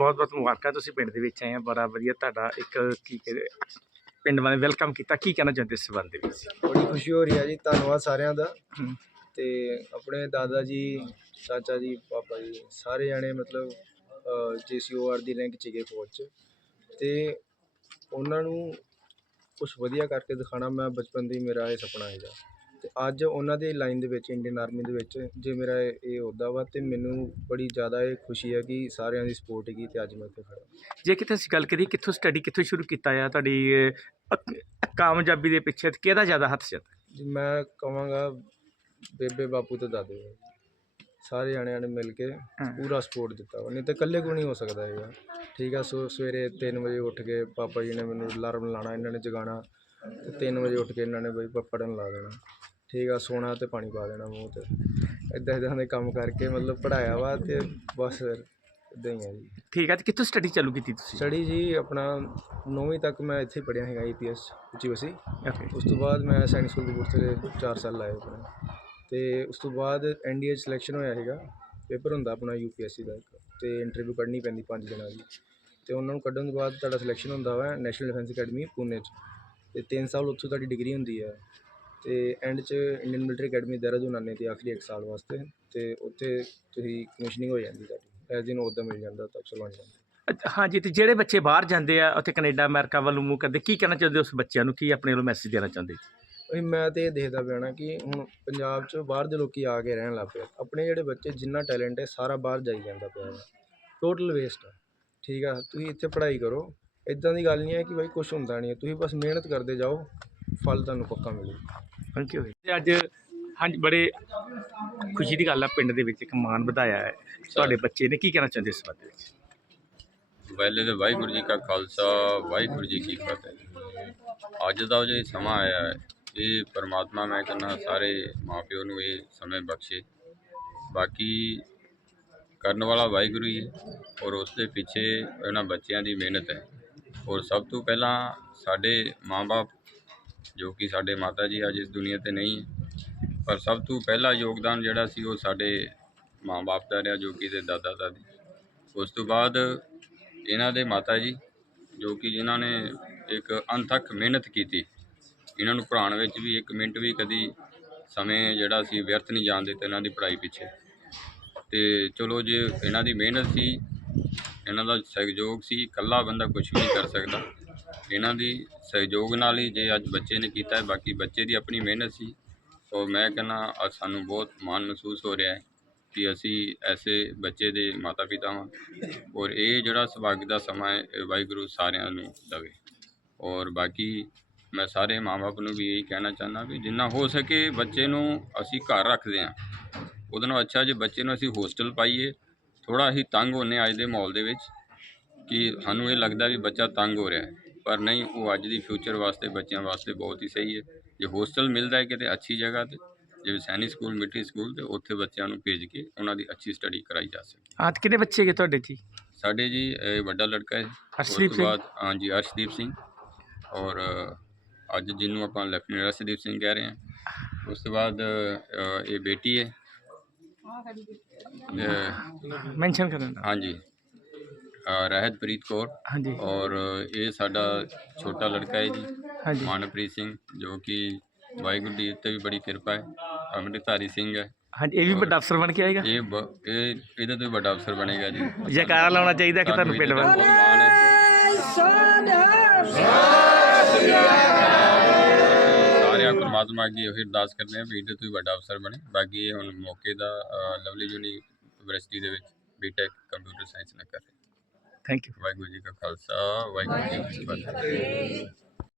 ਬਹੁਤ ਬਹੁਤ ਮੁਬਾਰਕਾਂ ਤੁਸੀਂ ਪਿੰਡ ਦੇ ਵਿੱਚ ਆਏ ਆ ਬੜਾ ਵਧੀਆ ਤੁਹਾਡਾ ਇੱਕ ਕੀ ਕਹਿੰਦੇ ਪਿੰਡ ਵਾਲੇ ਵੈਲਕਮ ਕੀਤਾ। ਕੀ ਕਹਿਣਾ ਚਾਹੁੰਦੇ ਇਸ ਸੰਬੰਧ ਦੇ ਵਿੱਚ? ਬੜੀ ਖੁਸ਼ੀ ਹੋ ਰਹੀ ਹੈ ਜੀ ਧੰਨਵਾਦ ਸਾਰਿਆਂ ਦਾ। ਤੇ ਆਪਣੇ ਦਾਦਾ ਜੀ ਚਾਚਾ ਜੀ ਪਾਪਾ ਜੀ ਸਾਰੇ ਜਾਣੇ ਮਤਲਬ ਜੀਸੀਓਆਰ ਦੀ ਰੈਂਕ 'ਚ ਗਏ ਫੌਜ 'ਚ। ਤੇ ਉਹਨਾਂ ਨੂੰ ਕੁਝ ਵਧੀਆ ਕਰਕੇ ਦਿਖਾਣਾ ਮੈਂ ਬਚਪਨ ਤੋਂ ਹੀ ਮੇਰਾ ਇਹ ਸੁਪਨਾ ਹੈਗਾ। ਤੇ ਅੱਜ ਉਹਨਾਂ ਦੀ ਲਾਈਨ ਦੇ ਵਿੱਚ ਇੰਡੀਅਨ ਆਰਮੀ ਦੇ ਵਿੱਚ ਜੇ ਮੇਰਾ ਇਹ ਅਹੁਦਾ ਵਾ ਤੇ ਮੈਨੂੰ ਬੜੀ ਜ਼ਿਆਦਾ ਇਹ ਖੁਸ਼ੀ ਹੈ ਕਿ ਸਾਰਿਆਂ ਦੀ ਸਪੋਰਟ ਹੈਗੀ ਤੇ ਅੱਜ ਮੈਂ ਇੱਥੇ ਖੜਾ ਜੇ ਕਿਤੇ ਅਸੀਂ ਗੱਲ ਕਰੀਏ ਕਿੱਥੋਂ ਸਟੱਡੀ ਕਿੱਥੋਂ ਸ਼ੁਰੂ ਕੀਤਾ ਆ ਤੁਹਾਡੀ ਅਹ, ਕਾਮਯਾਬੀ ਦੇ ਪਿੱਛੇ ਤੇ ਕਿਹਦਾ ਜ਼ਿਆਦਾ ਹੱਥ ਸੀ ਜੀ ਮੈਂ ਕਹਾਂਗਾ ਬੇਬੇ ਬਾਪੂ ਤੇ ਦਾਦੇ ਦਾ। ਸਾਰੇ ਜਾਣਿਆਂ ਨੇ ਮਿਲ ਕੇ। ਪੂਰਾ ਸਪੋਰਟ ਦਿੱਤਾ ਵਾ। ਨਹੀਂ ਤਾਂ ਇਕੱਲੇ ਕੋ ਨਹੀਂ ਹੋ ਸਕਦਾ ਹੈਗਾ ਠੀਕ ਆ ਸੋ ਸਵੇਰੇ 3 ਵਜੇ ਉੱਠ ਕੇ ਪਾਪਾ ਜੀ ਨੇ ਮੈਨੂੰ ਅਲਾਰਮ ਲਾਣਾ ਇਹਨਾਂ ਨੇ ਜਗਾਉਣਾ ਤੇ 3 ਵਜੇ ਉੱਠ ਕੇ ਇਹਨਾਂ ਨੇ ਬਈ ਪ- ਪੜ੍ਹਨ ਲਾ ਦੇਣਾ ਠੀਕ ਆ ਸੋਣਾ ਤੇ ਪਾਣੀ ਪਾ ਦੇਣਾ ਮੂੰਹ ਤੇ। ਇਦਾਂ ਇਦਾਂ ਦੇ ਕੰਮ ਕਰਕੇ ਮਤਲਬ ਪੜਾਇਆ ਵਾ ਤੇ ਬਸ ਫਿਰ ਇਦਾਂ ਹੀ ਆ ਜੀ। ਠੀਕ ਹੈ ਤੇ ਕਿੱਥੋਂ ਸਟੱਡੀ ਚਾਲੂ ਕੀਤੀ ਤੁਸੀਂ? ਸਟੱਡੀ ਜੀ ਆਪਣਾ 9ਵੀਂ ਤੱਕ ਮੈਂ ਇੱਥੇ ਪੜ੍ਹਿਆ ਹੈਗਾ ਈਪੀਐਸ ਉੱਚੀ ਵਸੀ Okay. ਉਸ ਤੋਂ ਬਾਅਦ ਮੈਂ ਸੈਨਿਕ ਸਕੂਲ ਕਪੂਰਥਲੇ 4 ਸਾਲ ਲਾਏ ਆਪਣੇ। ਤੇ ਉਸ ਤੋਂ ਬਾਅਦ ਐਨਡੀਏ ਸਿਲੈਕਸ਼ਨ ਹੋਇਆ ਹੈਗਾ ਪੇਪਰ ਹੁੰਦਾ ਆਪਣਾ ਯੂਪੀਐਸਸੀ ਦਾ ਇੱਕ ਤੇ ਇੰਟਰਵਿਊ ਕੱਢਣੀ ਪੈਂਦੀ 5 ਦਿਨਾਂ ਦੀ। ਤੇ ਉਹਨਾਂ ਨੂੰ ਕੱਢਣ ਤੋਂ ਬਾਅਦ ਤੁਹਾਡਾ ਸਿਲੈਕਸ਼ਨ ਹੁੰਦਾ ਵਾ ਨੈਸ਼ਨਲ ਡਿਫੈਂਸ ਅਕੈਡਮੀ ਪੁਣੇ 'ਚ। ਤੇ 3 ਸਾਲ ਉੱਥੋਂ ਤੁਹਾਡੀ ਡਿਗਰੀ ਹੁੰਦੀ ਹੈ ਤੇ ਐਂਡ 'ਚ ਇੰਡੀਅਨ ਮਿਲਟਰੀ ਅਕੈਡਮੀ ਦੇਹਰਾਦੂਨ ਆਉਂਦੇ ਤੇ ਆਖਰੀ 1 ਸਾਲ ਵਾਸਤੇ ਤੇ ਉੱਥੇ ਤੁਸੀਂ ਕਮਿਸ਼ਨਿੰਗ ਹੋ ਜਾਂਦੀ ਤੁਹਾਡੀ। ਐਜ਼ ਇਨ ਉਹਦਾ ਮਿਲ ਜਾਂਦਾ ਤਾਂ ਚਲੋ ਜਾਂਦਾ। ਅੱਛਾ, ਹਾਂਜੀ ਤੇ ਜਿਹੜੇ ਬੱਚੇ ਬਾਹਰ ਜਾਂਦੇ ਆ ਉੱਥੇ ਕੈਨੇਡਾ ਅਮਰੀਕਾ ਵੱਲ ਮੂਵ ਕਰਦੇ ਕੀ ਕਹਿਣਾ ਚਾਹੁੰਦੇ ਉਸ ਬੱਚਿਆਂ ਨੂੰ? ਕੀ ਆਪਣੇ ਵੱਲੋਂ ਮੈਸੇਜ ਦੇਣਾ ਚਾਹੁੰਦੇ? ਵੀ ਮੈਂ ਤੇ ਇਹ ਦੇਖਦਾ ਪਿਆ ਨਾ ਕਿ ਹੁਣ ਪੰਜਾਬ 'ਚ ਬਾਹਰ ਦੇ ਲੋਕੀ ਆ ਕੇ ਰਹਿਣ ਲੱਗ ਪਏ ਆਪਣੇ ਜਿਹੜੇ ਬੱਚੇ ਜਿੰਨਾ ਟੈਲੈਂਟ ਹੈ ਸਾਰਾ ਬਾਹਰ ਜਾਈ ਜਾਂਦਾ ਪਿਆ ਟੋਟਲ ਵੇਸਟ ਆ। ਠੀਕ ਆ ਤੁਸੀਂ ਇੱਥੇ ਪੜ੍ਹਾਈ ਕਰੋ। ਇਦਾਂ ਦੀ ਗੱਲ ਨਹੀਂ ਹੈ ਕਿ ਬਾਈ ਕੁਝ ਹੁੰਦਾ ਨਹੀਂ ਹੈ। ਤੁਸੀਂ ਬਸ ਮਿਹਨਤ ਕਰਦੇ ਜਾਓ। ਫਲ ਤੁਹਾਨੂੰ ਪੱਕਾ ਮਿਲੂ। ਥੈਂਕ ਯੂ ਤੇ ਅੱਜ ਹਾਂਜੀ ਬੜੇ ਖੁਸ਼ੀ ਦੀ ਗੱਲ ਆ ਪਿੰਡ ਦੇ ਵਿੱਚ ਇੱਕ ਮਾਣ ਵਧਾਇਆ ਹੈ। ਤੁਹਾਡੇ ਬੱਚੇ ਨੇ ਕੀ ਕਹਿਣਾ ਚਾਹੁੰਦੇ ਇਸ ਬਾਰੇ ਵਿੱਚ? ਪਹਿਲੇ ਤੇ ਵਾਹਿਗੁਰੂ ਜੀ ਕਾ ਖਾਲਸਾ ਵਾਹਿਗੁਰੂ ਜੀ ਕੀ ਫਤਿਹ। ਅੱਜ ਦਾ ਜੋ ਇਹ ਸਮਾਂ ਆਇਆ ਹੈ ਇਹ ਪਰਮਾਤਮਾ ਮੈਂ ਕਹਿੰਦਾ ਸਾਰੇ ਮਾਪਿਓ ਨੂੰ ਇਹ ਸਮੇਂ ਬਖਸ਼ੇ। ਬਾਕੀ ਕਰਨ ਵਾਲਾ ਵਾਹਿਗੁਰੂ ਹੀ ਹੈ ਔਰ ਉਸ ਦੇ ਪਿੱਛੇ ਇਹਨਾਂ ਬੱਚਿਆਂ ਦੀ ਮਿਹਨਤ ਹੈ। ਔਰ ਸਭ ਤੋਂ ਪਹਿਲਾਂ ਸਾਡੇ ਮਾਪੇ ਜੋ ਕਿ ਸਾਡੇ ਮਾਤਾ ਜੀ ਅੱਜ ਇਸ ਦੁਨੀਆ ਤੇ ਨਹੀਂ ਪਰ ਸਭ ਤੋਂ ਪਹਿਲਾ ਯੋਗਦਾਨ ਜਿਹੜਾ ਸੀ ਉਹ ਸਾਡੇ ਮਾਂ-ਬਾਪ ਦਾ ਰਿਹਾ, ਜੋ ਕਿ ਦੇ ਦਾਦਾ ਦਾਦੀ ਉਸ ਤੋਂ ਬਾਅਦ ਇਹਨਾਂ ਦੇ ਮਾਤਾ ਜੀ, ਜੋ ਕਿ ਜਿਨ੍ਹਾਂ ਨੇ ਇੱਕ ਅਣਥੱਕ ਮਿਹਨਤ ਕੀਤੀ, ਇਹਨਾਂ ਨੂੰ ਪੜ੍ਹਾਉਣ ਵਿੱਚ ਵੀ ਇੱਕ ਮਿੰਟ ਵੀ ਕਦੀ ਸਮੇਂ ਜਿਹੜਾ ਸੀ ਵਿਅਰਥ ਨਹੀਂ ਜਾਣ ਦਿੱਤਾ ਇਹਨਾਂ ਦੀ ਪੜ੍ਹਾਈ ਪਿੱਛੇ। ਤੇ ਚਲੋ ਜੇ ਇਹਨਾਂ ਦੀ ਮਿਹਨਤ ਸੀ, ਇਹਨਾਂ ਦਾ ਸਹਿਯੋਗ ਸੀ, ਇਕੱਲਾ ਬੰਦਾ ਕੁਝ ਵੀ ਨਹੀਂ ਕਰ ਸਕਦਾ। ਇਹਨਾਂ ਦੀ ਸਹਿਯੋਗ ਨਾਲ ਹੀ ਜੇ ਅੱਜ ਬੱਚੇ ਨੇ ਕੀਤਾ ਹੈ, ਬਾਕੀ ਬੱਚੇ ਦੀ ਆਪਣੀ ਮਿਹਨਤ ਸੀ। ਸੋ ਮੈਂ ਕਹਿੰਦਾ ਸਾਨੂੰ ਬਹੁਤ ਮਾਣ ਮਹਿਸੂਸ ਹੋ ਰਿਹਾ ਹੈ ਕਿ ਅਸੀਂ ਐਸੇ ਬੱਚੇ ਦੇ ਮਾਤਾ ਪਿਤਾ ਹਾਂ ਔਰ ਇਹ ਜਿਹੜਾ ਸੁਭਾਗ ਦਾ ਸਮਾਂ ਹੈ ਵਾਹਿਗੁਰੂ ਸਾਰਿਆਂ ਨੂੰ ਦੇਵੇ। ਔਰ ਬਾਕੀ ਮੈਂ ਸਾਰੇ ਮਾਪੇ ਨੂੰ ਵੀ ਇਹੀ ਕਹਿਣਾ ਚਾਹੁੰਦਾ ਵੀ ਜਿੰਨਾ ਹੋ ਸਕੇ ਬੱਚੇ ਨੂੰ ਅਸੀਂ ਘਰ ਰੱਖਦੇ ਹਾਂ। ਉਹਦੇ ਨਾਲੋਂ ਅੱਛਾ ਜੇ ਬੱਚੇ ਨੂੰ ਅਸੀਂ ਹੋਸਟਲ ਪਾਈਏ ਥੋੜਾ ਹੀ ਤੰਗ ਹੁੰਨੇ ਅੱਜ ਦੇ ਮਾਹੌਲ ਦੇ ਵਿੱਚ ਕਿ ਸਾਨੂੰ ਇਹ ਲੱਗਦਾ ਵੀ ਬੱਚਾ ਤੰਗ ਹੋ ਰਿਹਾ ਹੈ। ਪਰ ਨਹੀਂ ਉਹ ਅੱਜ ਦੀ ਫਿਊਚਰ ਵਾਸਤੇ ਬੱਚਿਆਂ ਵਾਸਤੇ ਬਹੁਤ ਹੀ ਸਹੀ ਹੈ। ਜੇ ਹੋਸਟਲ ਮਿਲਦਾ ਹੈ ਕਿਤੇ ਅੱਛੀ ਜਗ੍ਹਾ ਤੇ ਜਿਵੇਂ ਸੈਨਿਕ ਸਕੂਲ ਮਿਲਟਰੀ ਸਕੂਲ ਤੇ ਉੱਥੇ ਬੱਚਿਆਂ ਨੂੰ ਭੇਜ ਕੇ ਉਹਨਾਂ ਦੀ ਅੱਛੀ ਸਟੱਡੀ ਕਰਾਈ ਜਾ ਸਕੇ ਹਾਂ। ਤੇ ਕਿੰਨੇ ਬੱਚੇ ਹੈਗੇ ਤੁਹਾਡੇ ਜੀ ਸਾਡੇ ਜੀ ਇਹ ਵੱਡਾ ਲੜਕਾ ਹੈ। ਹਰਸ਼ਦੀਪ ਸਿੰਘ। ਹਾਂਜੀ ਅਰਸ਼ਦੀਪ ਸਿੰਘ। ਔਰ ਅੱਜ ਜਿਹਨੂੰ ਆਪਾਂ ਲੈਫਟੀਨੈਂਟ ਅਰਸ਼ਦੀਪ ਸਿੰਘ ਕਹਿ ਰਹੇ ਹਾਂ। ਉਸ ਤੋਂ ਬਾਅਦ ਇਹ ਬੇਟੀ ਹੈ। ਮੈਂਸ਼ਨ ਕਰਨ ਹਾਂਜੀ ਅ, ਰਹਿਤਪ੍ਰੀਤ ਕੌਰ ਹਾਂਜੀ। ਔਰ ਇਹ ਸਾਡਾ ਛੋਟਾ ਲੜਕਾ ਹੈ ਜੀ ਹਾਂਜੀ। ਮਨਪ੍ਰੀਤ ਸਿੰਘ ਜੋ ਕਿ ਵਾਹਿਗੁਰੂ ਦੀ ਉੱਤੇ ਵੀ ਬੜੀ ਕਿਰਪਾ ਹੈ ਅੰਮ੍ਰਿਤਧਾਰੀ ਸਿੰਘ ਹੈ। ਹਾਂਜੀ ਇਹ ਵੀ ਵੱਡਾ ਅਫਸਰ ਬਣ ਕੇ ਆਏਗਾ? ਇਹ ਬ- ਇਹ ਇਹਦੇ ਤੋਂ ਵੀ ਵੱਡਾ ਅਫਸਰ ਬਣੇਗਾ ਜੀ। ਜੈਕਾਰਾ ਲਾਉਣਾ ਚਾਹੀਦਾ ਕਿ ਤੁਹਾਨੂੰ ਪਿੰਡ ਵੱਲ ਤੇ ਬਹੁਤ ਮਾਣ ਹੈ ਸਾਰਿਆਂ ਪਰਮਾਤਮਾ ਅੱਗੇ ਇਹ ਅਰਦਾਸ ਕਰਦੇ ਹਾਂ ਵੀ ਇਹਦੇ ਤੋਂ ਵੀ ਵੱਡਾ ਅਫਸਰ ਬਣੇ। ਬਾਕੀ ਇਹ ਹੁਣ ਮੌਕੇ ਦਾ ਅ, ਲਵਲੀ ਯੂਨੀਵਰਸਿਟੀ ਦੇ ਵਿੱਚ ਬੀਟੈਕ ਕੰਪਿਊਟਰ ਸਾਇੰਸ ਨਾਲ ਕਰ ਰਿਹਾ। ਥੈਂਕ ਯੂ ਵਾਹਿਗੁਰੂ ਜੀ ਕਾ ਖਾਲਸਾ ਵਾਹਿਗੁਰੂ ਜੀ ਕੀ ਫਤਿਹ।